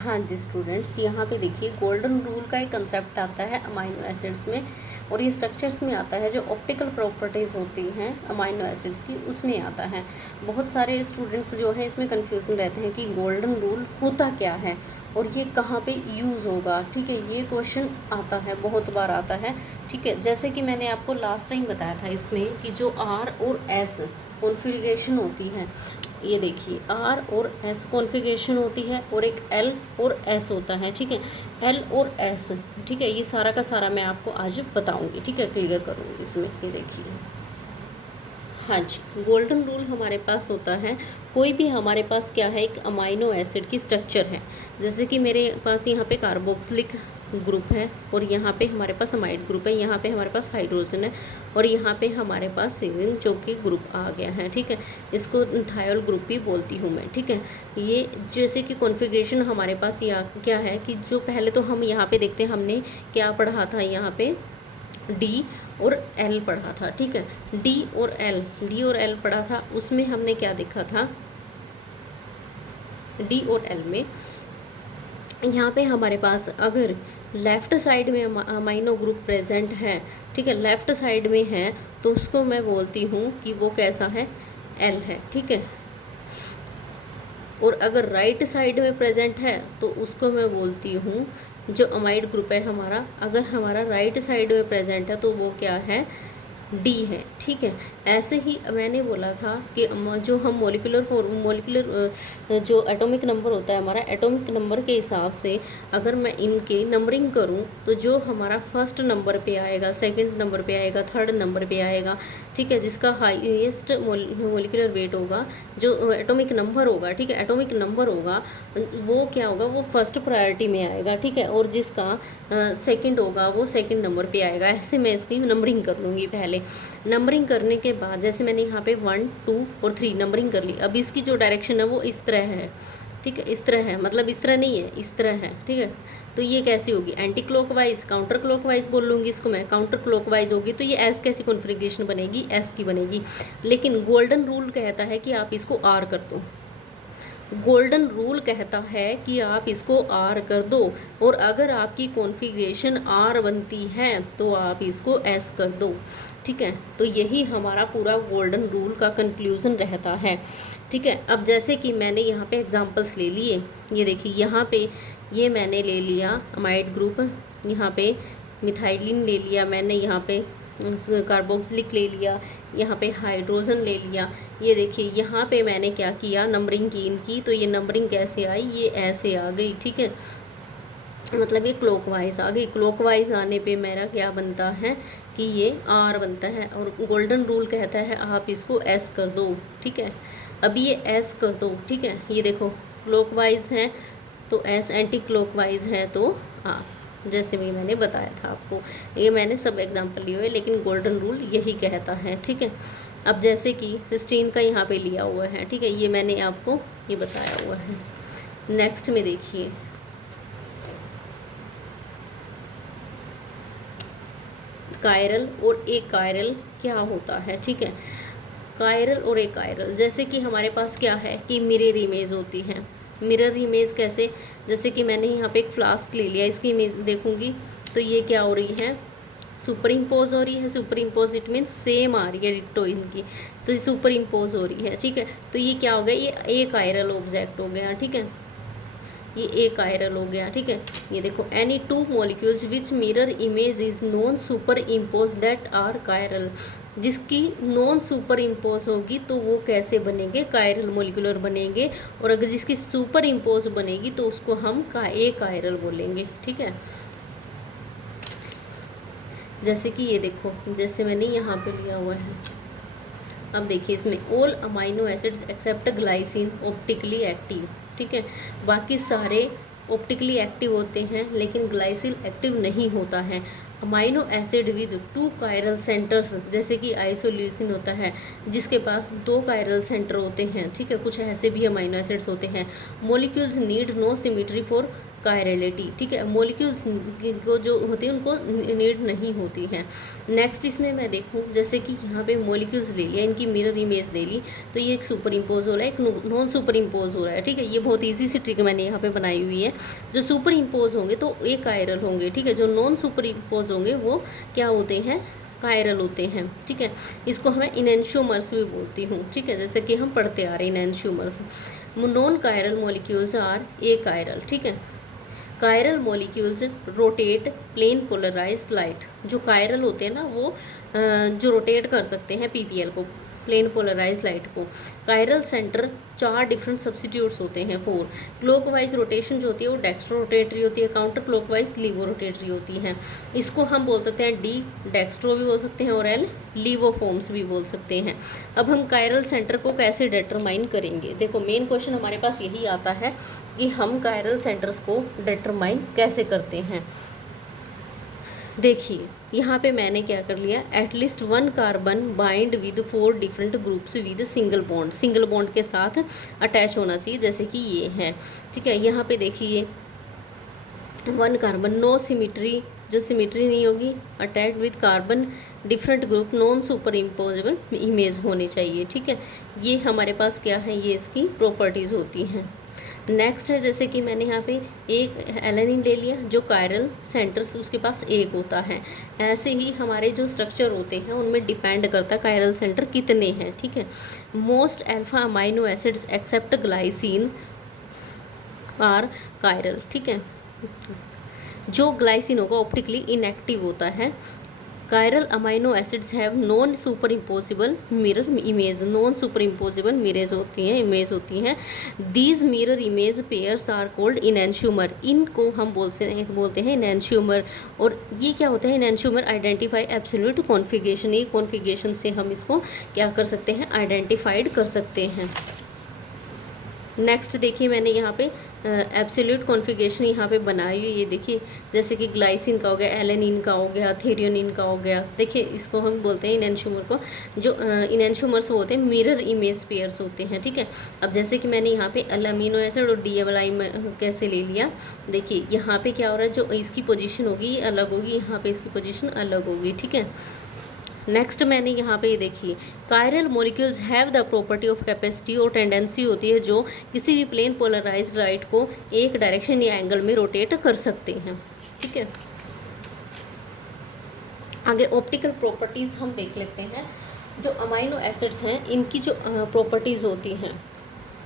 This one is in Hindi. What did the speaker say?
हाँ जी स्टूडेंट्स, यहाँ पे देखिए गोल्डन रूल का एक कंसेप्ट आता है अमाइनो एसिड्स में, और ये स्ट्रक्चर्स में आता है। जो ऑप्टिकल प्रॉपर्टीज़ होती हैं अमाइनो एसिड्स की, उसमें आता है। बहुत सारे स्टूडेंट्स जो हैं इसमें कंफ्यूजन रहते हैं कि गोल्डन रूल होता क्या है और ये कहाँ पे यूज़ होगा। ठीक है, ये क्वेश्चन आता है, बहुत बार आता है। ठीक है, जैसे कि मैंने आपको लास्ट टाइम बताया था इसमें कि जो आर और एस कॉन्फ़िगरेशन होती है, ये देखिए आर और एस कॉन्फ़िगरेशन होती है, और एक एल और एस होता है। ठीक है, एल और एस, ठीक है, ये सारा का सारा मैं आपको आज बताऊंगी। ठीक है, क्लियर करूँगी इसमें। ये देखिए, हाँ जी, गोल्डन रूल हमारे पास होता है, कोई भी हमारे पास क्या है, एक अमाइनो एसिड की स्ट्रक्चर है। जैसे कि मेरे पास यहाँ पे कार्बोक्सिलिक ग्रुप है, और यहाँ पे हमारे पास अमाइड ग्रुप है, यहाँ पे हमारे पास हाइड्रोजन है, और यहाँ पे हमारे पास सेरिन जो कि ग्रुप आ गया है। ठीक है, इसको थायोल ग्रुप भी बोलती हूँ मैं। ठीक है, ये जैसे कि कॉन्फ़िगरेशन हमारे पास यहाँ क्या है कि जो पहले तो हम यहाँ पे देखते हैं, हमने क्या पढ़ा था, यहाँ पे डी और एल पढ़ा था। ठीक है, डी और एल पढ़ा था। उसमें हमने क्या देखा था, डी और एल में यहाँ पे हमारे पास अगर लेफ़्ट साइड में अमाइनो ग्रुप प्रेजेंट है, ठीक है, लेफ़्ट साइड में है, तो उसको मैं बोलती हूँ कि वो कैसा है, एल है। ठीक है, और अगर राइट साइड में प्रेजेंट है तो उसको मैं बोलती हूँ, जो अमाइड ग्रुप है हमारा, अगर हमारा राइट साइड में प्रेजेंट है तो वो क्या है, डी है। ठीक है, ऐसे ही मैंने बोला था कि जो हम मोलिकुलर जो एटॉमिक नंबर होता है हमारा, एटॉमिक नंबर के हिसाब से अगर मैं इनके नंबरिंग करूं तो जो हमारा फर्स्ट नंबर पे आएगा, सेकंड नंबर पे आएगा, थर्ड नंबर पे आएगा, ठीक है, जिसका हाईएस्ट मोलिकुलर वेट होगा, जो एटॉमिक नंबर होगा, ठीक है, एटॉमिक नंबर होगा, वो क्या होगा, वो फर्स्ट प्रायोरिटी में आएगा। ठीक है, और जिसका सेकंड होगा वो सेकंड नंबर पे आएगा। ऐसे मैं इसकी नंबरिंग कर लूँगी। पहले नंबरिंग करने के बाद जैसे मैंने यहाँ पे 1 2 और 3 नंबरिंग कर ली, अब इसकी जो डायरेक्शन है वो इस तरह है। ठीक है, इस तरह है, मतलब इस तरह नहीं है, इस तरह है। ठीक है, तो ये कैसी होगी, एंटी क्लॉकवाइज, काउंटर क्लॉकवाइज बोल लूँगी इसको मैं, काउंटर क्लॉकवाइज होगी। तो ये एस कैसी कॉन्फ़िगरेशन बनेगी, एस की बनेगी। लेकिन गोल्डन रूल कहता है कि आप इसको आर कर दो। गोल्डन रूल कहता है कि आप इसको आर कर दो, और अगर आपकी कॉन्फ़िगरेशन आर बनती है तो आप इसको एस कर दो। ठीक है, तो यही हमारा पूरा गोल्डन रूल का कंक्लूज़न रहता है। ठीक है, अब जैसे कि मैंने यहाँ पे एग्जांपल्स ले लिए, ये देखिए यहाँ पे ये मैंने ले लिया अमाइड ग्रुप, यहाँ पे मिथाइलिन ले लिया मैंने, यहाँ पे कार्बोक्सिलिक ले लिया, यहाँ पे हाइड्रोजन ले लिया। ये देखिए यहाँ पे मैंने क्या किया, नंबरिंग की इनकी, तो ये नंबरिंग कैसे आई, ये ऐसे आ गई। ठीक है, मतलब ये क्लॉकवाइज आ गई। क्लॉकवाइज आने पे मेरा क्या बनता है कि ये आर बनता है, और गोल्डन रूल कहता है आप इसको एस कर दो। ठीक है, अभी ये एस कर दो। ठीक है, ये देखो क्लॉकवाइज है तो एस, एंटी क्लॉकवाइज है तो आर, जैसे भी मैंने बताया था आपको। ये मैंने सब एग्जांपल लिए हुए, लेकिन गोल्डन रूल यही कहता है। ठीक है, अब जैसे कि सिस्टीन का यहाँ पे लिया हुआ है, ठीक है, ये मैंने आपको ये बताया हुआ है। नेक्स्ट में देखिए, कायरल और एक कायरल क्या होता है। ठीक है, कायरल और एक कायरल, जैसे कि हमारे पास क्या है कि मिरर इमेज होती है। मिरर इमेज कैसे, जैसे कि मैंने यहाँ पे एक फ्लास्क ले लिया, इसकी इमेज देखूंगी तो ये क्या हो रही है, सुपर इम्पोज हो रही है। Superimpose it means same आ रही है डिट्टो इनकी, तो ये सुपर इम्पोज हो रही है। ठीक है, तो ये क्या हो गया, ये एक कायरल ऑब्जेक्ट हो गया। ठीक है, ये एक कायरल हो गया। ठीक है, ये देखो, any two molecules which mirror image is non super impose that are chiral, जिसकी नॉन सुपर इम्पोज होगी तो वो कैसे बनेंगे, कायरल मॉलिक्यूलर बनेंगे, और अगर जिसकी सुपर इम्पोज बनेगी तो उसको हम एक कायरल बोलेंगे। ठीक है, जैसे कि ये देखो, जैसे मैंने यहाँ पे लिया हुआ है, अब देखिए इसमें all amino acids except glycine optically active. ठीक है, बाकी सारे ऑप्टिकली एक्टिव होते हैं, लेकिन ग्लाइसिन एक्टिव नहीं होता है। Amino acid with 2 chiral centres, जैसे कि आइसोल्यूसिन होता है जिसके पास 2 कायरल सेंटर होते हैं। ठीक है, कुछ ऐसे भी अमाइनो एसिड्स होते हैं। Molecules need no symmetry for chirality, ठीक है, मॉलिक्यूल्स को जो होती है उनको नीड नहीं होती है। नेक्स्ट इसमें मैं देखूँ जैसे कि यहाँ पे मॉलिक्यूल्स ले लिया, इनकी मिरर इमेज ले ली, तो ये एक सुपर इम्पोज हो रहा है, एक नॉन सुपर इम्पोज हो रहा है, ठीक है। ये बहुत ईजी सी ट्रिक मैंने यहाँ पे बनाई हुई है। जो सुपर इम्पोज होंगे तो ये कायरल होंगे, ठीक है। जो नॉन सुपर इम्पोज होंगे वो क्या होते हैं, कायरल होते हैं, ठीक है। इसको हमें इनएंशियोमर्स भी बोलती हूँ, ठीक है, जैसे कि हम पढ़ते आ रहे हैं enantiomers. Non chiral molecules are achiral, ठीक है। Chiral molecules rotate plane polarised light. जो कायरल होते हैं ना वो जो रोटेट कर सकते हैं पीपीएल को, प्लेन पोलराइज्ड लाइट को। कायरल सेंटर 4 डिफरेंट सब्सिट्यूट्स होते हैं 4। क्लॉकवाइज रोटेशन जो होती है वो डेक्स्ट्रो रोटेटरी होती है, काउंटर क्लॉकवाइज लीवो रोटेटरी होती है। इसको हम बोल सकते हैं डी डेक्स्ट्रो भी बोल सकते हैं और एल लीवोफॉर्म्स भी बोल सकते हैं। अब हम कायरल सेंटर को कैसे डिटरमाइन करेंगे, देखो मेन क्वेश्चन हमारे पास यही आता है कि हम कायरल सेंटर्स को डिटरमाइन कैसे करते हैं। देखिए यहाँ पे मैंने क्या कर लिया, at least 1 carbon bind with 4 different groups with single bond, single bond के साथ अटैच होना चाहिए, जैसे कि ये है, ठीक है। यहाँ पे देखिए 1 कार्बन, नो सिमिट्री, जो सिमिट्री नहीं होगी, attach with carbon different group, non super imposable image होनी चाहिए, ठीक है। ये हमारे पास क्या है, ये इसकी प्रॉपर्टीज़ होती हैं। नेक्स्ट है जैसे कि मैंने यहाँ पे एक एलेनिन ले लिया, जो कायरल सेंटर्स उसके पास एक होता है। ऐसे ही हमारे जो स्ट्रक्चर होते हैं उनमें डिपेंड करता है कायरल सेंटर कितने हैं, ठीक है। Most alpha amino acids except glycine are chiral, ठीक है। जो ग्लाइसिन होगा ऑप्टिकली इनएक्टिव होता है। Chiral amino acids have non superimposable mirror image, non superimposable mirage होती हैं, इमेज होती हैं। These mirror image pairs are called enantiomer, इनको हम बोलते हैं इनएंशियोमर। और ये क्या होता है, इनएंशियोमर आइडेंटिफाई एब्सोल्यूट कॉन्फिगरेशन, ये कॉन्फिगरेशन से हम इसको क्या कर सकते हैं, आइडेंटिफाइड कर सकते हैं। नेक्स्ट देखिए मैंने यहाँ पे एब्सोल्यूट कॉन्फ़िगरेशन यहाँ पे बनाई हुई, ये देखिए जैसे कि ग्लाइसिन का हो गया, एलेनिन का हो गया, थेरियोनिन का हो गया। देखिए इसको हम बोलते हैं इनएंशियोमर को, जो इनएंशियोमर्स होते हैं मिरर इमेज पेयर्स होते हैं, ठीक है। अब जैसे कि मैंने यहाँ पे अमीनो एसिड और DAI कैसे ले लिया, देखिए यहाँ पे क्या हो रहा है, जो इसकी पोजीशन होगी ये अलग होगी, यहाँ पे इसकी पोजीशन अलग होगी, ठीक है। नेक्स्ट मैंने यहाँ पे देखिए chiral molecules have the property of capacity, और टेंडेंसी होती है जो किसी भी प्लेन पोलराइज्ड लाइट को एक डायरेक्शन या एंगल में रोटेट कर सकते हैं, ठीक है। आगे ऑप्टिकल प्रॉपर्टीज़ हम देख लेते हैं। जो अमाइनो एसिड्स हैं इनकी जो प्रॉपर्टीज़ होती हैं,